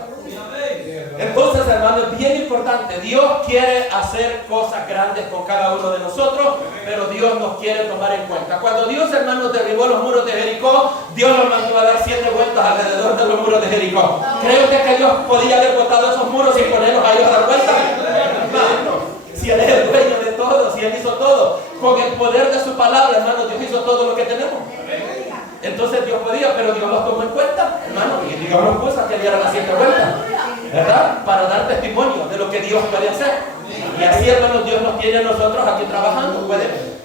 Entonces, hermano, es bien importante. Dios quiere hacer cosas grandes con cada uno de nosotros, pero Dios nos quiere tomar en cuenta. Cuando Dios, hermano, derribó los muros de Jericó, Dios nos mandó a dar 7 vueltas alrededor de los muros de Jericó. ¿Cree usted que Dios podía haber botado esos muros y ponerlos a ellos a dar vueltas? Hermano, si Él es el dueño de todo, si Él hizo todo, con el poder de su palabra, hermano, Dios hizo todo lo que tenemos. Entonces Dios podía, pero Dios los tomó en cuenta, hermano, y Dios nos puso a que dieran las 7 vueltas, ¿verdad? Para dar testimonio de lo que Dios puede hacer. Y así, hermanos, Dios nos tiene a nosotros aquí trabajando.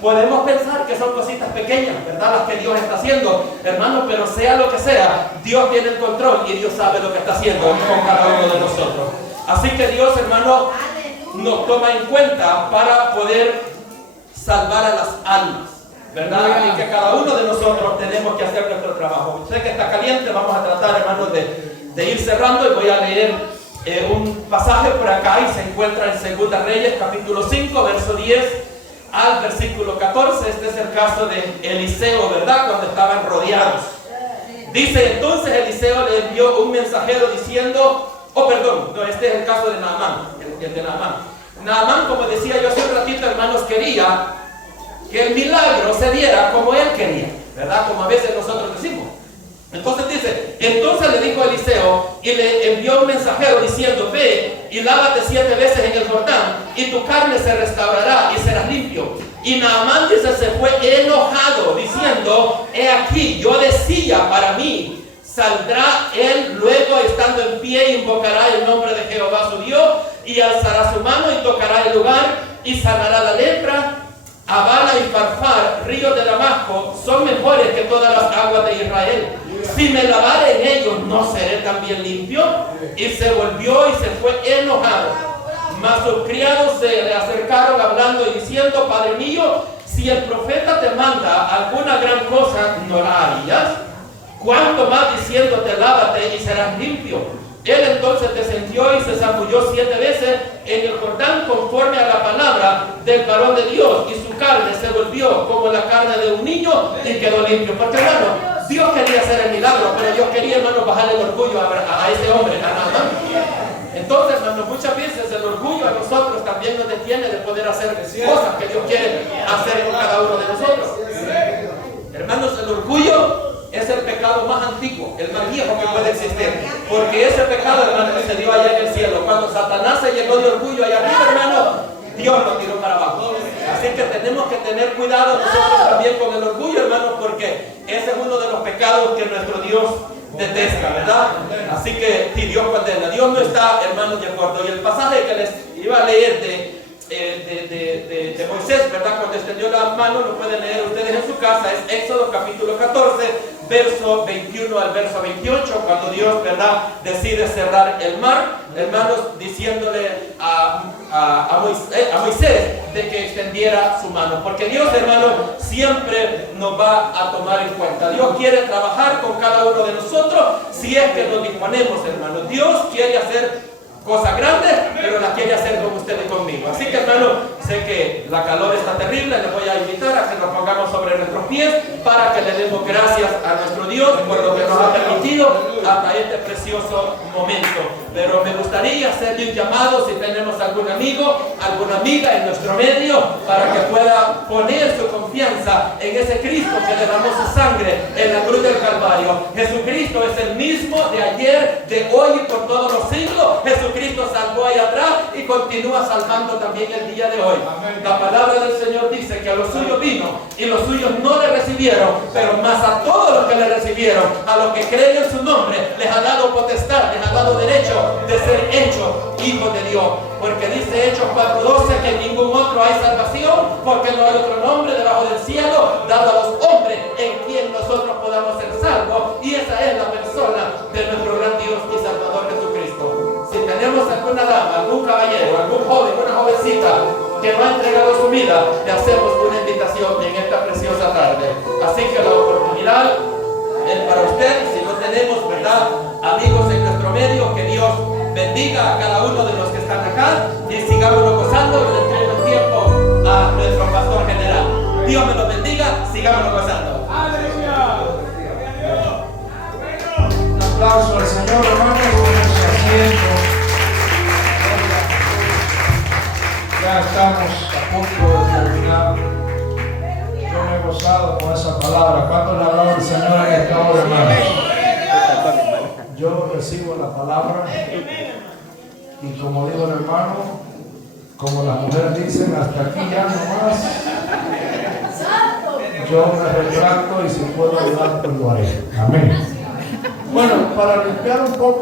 Podemos pensar que son cositas pequeñas, ¿verdad?, las que Dios está haciendo, hermano, pero sea lo que sea, Dios tiene el control y Dios sabe lo que está haciendo con cada uno de nosotros. Así que Dios, hermano, nos toma en cuenta para poder salvar a las almas, ¿verdad? Y que cada uno de nosotros tenemos que hacer nuestro trabajo. Sé que está caliente, vamos a tratar, hermanos, de ir cerrando, y voy a leer un pasaje por acá, y se encuentra en 2 Reyes, capítulo 5, verso 10 al versículo 14. Este es el caso de Eliseo, ¿verdad?, cuando estaban rodeados. Dice, entonces Eliseo le envió un mensajero diciendo, este es el caso de Naamán, el de Naamán. Naamán, como decía yo hace un ratito, hermanos, quería que el milagro se diera como él quería, ¿verdad? Como a veces nosotros decimos. Entonces dice, entonces le dijo Eliseo y le envió un mensajero diciendo, ve y lávate 7 veces en el Jordán y tu carne se restaurará y serás limpio. Y Naamán, dice, se fue enojado diciendo, he aquí, yo decía para mí, saldrá él luego estando en pie, invocará el nombre de Jehová su Dios y alzará su mano y tocará el lugar y sanará la lepra. Abana y Farfar, ríos de Damasco, son mejores que todas las aguas de Israel. Si me lavare en ellos, ¿no seré también limpio? Y se volvió y se fue enojado. Mas sus criados se le acercaron hablando y diciendo, Padre mío, si el profeta te manda alguna gran cosa, ¿no la harías? ¿Cuánto más diciéndote, lávate y serás limpio? Él entonces descendió y se zambulló 7 veces en el Jordán conforme a la palabra del varón de Dios, y su carne se volvió como la carne de un niño y quedó limpio. Porque, hermano, Dios quería hacer el milagro, pero Dios quería, hermano, bajar el orgullo a ese hombre, a Naamán. Entonces, hermano, muchas veces el orgullo a nosotros también nos detiene de poder hacer cosas que Dios quiere hacer con cada uno de nosotros. Hermanos, el orgullo es el pecado más antiguo, el más viejo que puede existir, porque ese pecado, hermano, se dio allá en el cielo. Cuando Satanás se llenó de orgullo allá arriba, hermano, Dios lo tiró para abajo. Así que tenemos que tener cuidado nosotros también con el orgullo, hermanos, porque ese es uno de los pecados que nuestro Dios detesta, ¿verdad? Así que si Dios condena, Dios no está, hermanos, de acuerdo. Y el pasaje que les iba a leer de Moisés, ¿verdad?, cuando extendió la mano, lo pueden leer ustedes en su casa, es Éxodo capítulo 14, verso 21 al verso 28, cuando Dios, ¿verdad?, decide cerrar el mar, hermanos, diciéndole a Moisés de que extendiera su mano, porque Dios, hermanos, siempre nos va a tomar en cuenta. Dios quiere trabajar con cada uno de nosotros si es que nos disponemos, hermanos. Dios quiere hacer cosas grandes, pero las quiere hacer con usted y conmigo. Así que, hermano, Sé que la calor está terrible, les voy a invitar a que nos pongamos sobre nuestros pies para que le demos gracias a nuestro Dios por lo que nos ha permitido hasta este precioso momento. Pero me gustaría hacerle un llamado si tenemos algún amigo, alguna amiga en nuestro medio para que pueda poner su confianza en ese Cristo que derramó su sangre en la cruz del Calvario. Jesucristo es el mismo de ayer, de hoy y por todos los siglos. Jesucristo salvó ahí atrás y continúa salvando también el día de hoy. La palabra del Señor dice que a los suyos vino y los suyos no le recibieron, pero más a todos los que le recibieron, a los que creen en su nombre, les ha dado potestad, les ha dado derecho de ser hechos hijos de Dios. Porque dice Hechos 4:12 que en ningún otro hay salvación, porque no hay otro nombre debajo del cielo dado a los hombres en quien nosotros podamos ser salvos, y esa es la persona de nuestro gran Dios y Salvador Jesucristo. Si tenemos alguna dama, algún caballero, algún joven, una jovencita que no ha entregado su vida, le hacemos una invitación en esta preciosa tarde. Así que la oportunidad es para usted. Si no tenemos, ¿verdad?, amigos en nuestro medio, que Dios bendiga a cada uno de los que están acá y sigámonos gozando. Le entrego el tiempo a nuestro pastor general. Dios me los bendiga, sigámonos gozando. Un aplauso al Señor, hermanos, por su asiento. Ya estamos a punto de terminar. Yo me he gozado con esa palabra. ¿Cuánto le hablaba el Señor en esta hora, hermanos? Yo recibo la palabra y, como digo el hermano, como las mujeres dicen, hasta aquí ya no más. Yo me retracto y si puedo ayudar, pues lo haré. Amén. Bueno, para limpiar un poco